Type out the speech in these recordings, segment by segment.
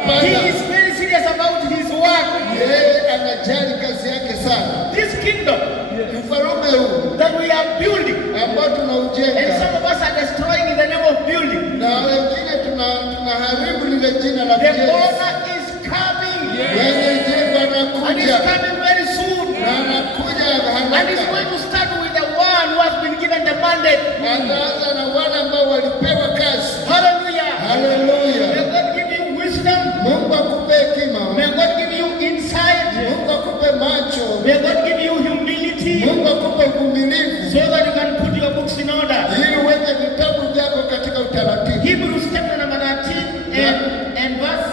He is very serious about his work. Yeye anajali kazi yake sana. This kingdom ufalme huu that we are building, ambao tunaujenga, and some of us are destroying in the name of building, na wengine tunaharibu lile jina la the owner is coming. Mwenye jengo anakuja, and he's coming very soon, na anakuja haraka, and he's going to start with the one who has been given the mandate. Anaanza na wale ambao walipewa kazi. Hallelujah. Hallelujah. May God give you wisdom. Mungu akupe hekima. May God give you insight. Mungu akupe macho. May God give you humility. Mungu akupe uvumilivu, so that you can put your books in order. Ili uweke vitabu vyako katika utaratibu. Hebrews chapter number 13 and verse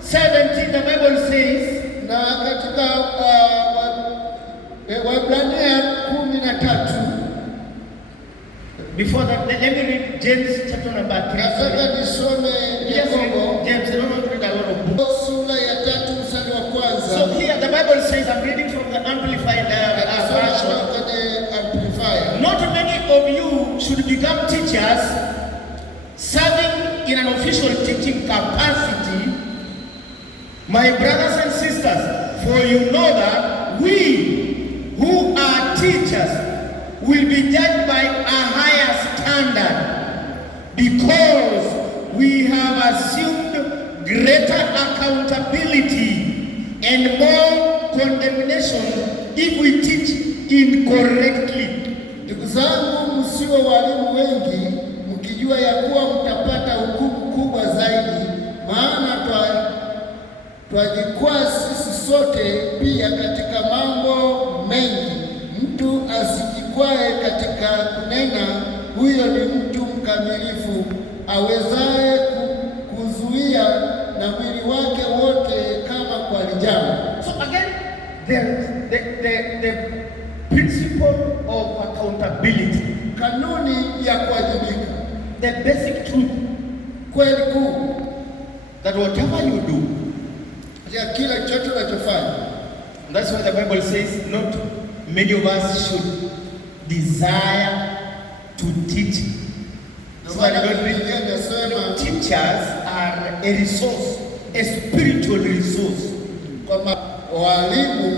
17, the Bible says, na katika Waebrania 13. Before that, let me read James chapter number 3. Nataka nisome James, I don't want to read a lot of books. Sura ya 3 mstari wa kwanza. So here the Bible says, I'm reading from the Amplified version. Not many of you should become teachers, serving in an official teaching capacity, my brothers and sisters, for you know that we who are teachers will be judged by a higher standard, because we have assumed greater accountability and more condemnation if we teach incorrectly. Ndugu zangu, msiwe walimu wengi, mkijua ya kuwa mtapata hukumu kubwa zaidi, maana twajikwaa sisi sote pia katika mambo mengi. Mtu asijikwae katika kunena, huyo ni mtu mkamilifu, awezaye kuzuia na mwili wake wote kama kwa lijambo. So again, the principle of accountability, kanuni ya kuwajibika, the basic truth, kweli kuu, that whatever you do, ya kila chochote unachofanya. That's why the Bible says not many of us should desire to teach. So teachers are a resource, a spiritual resource. Kwa walimu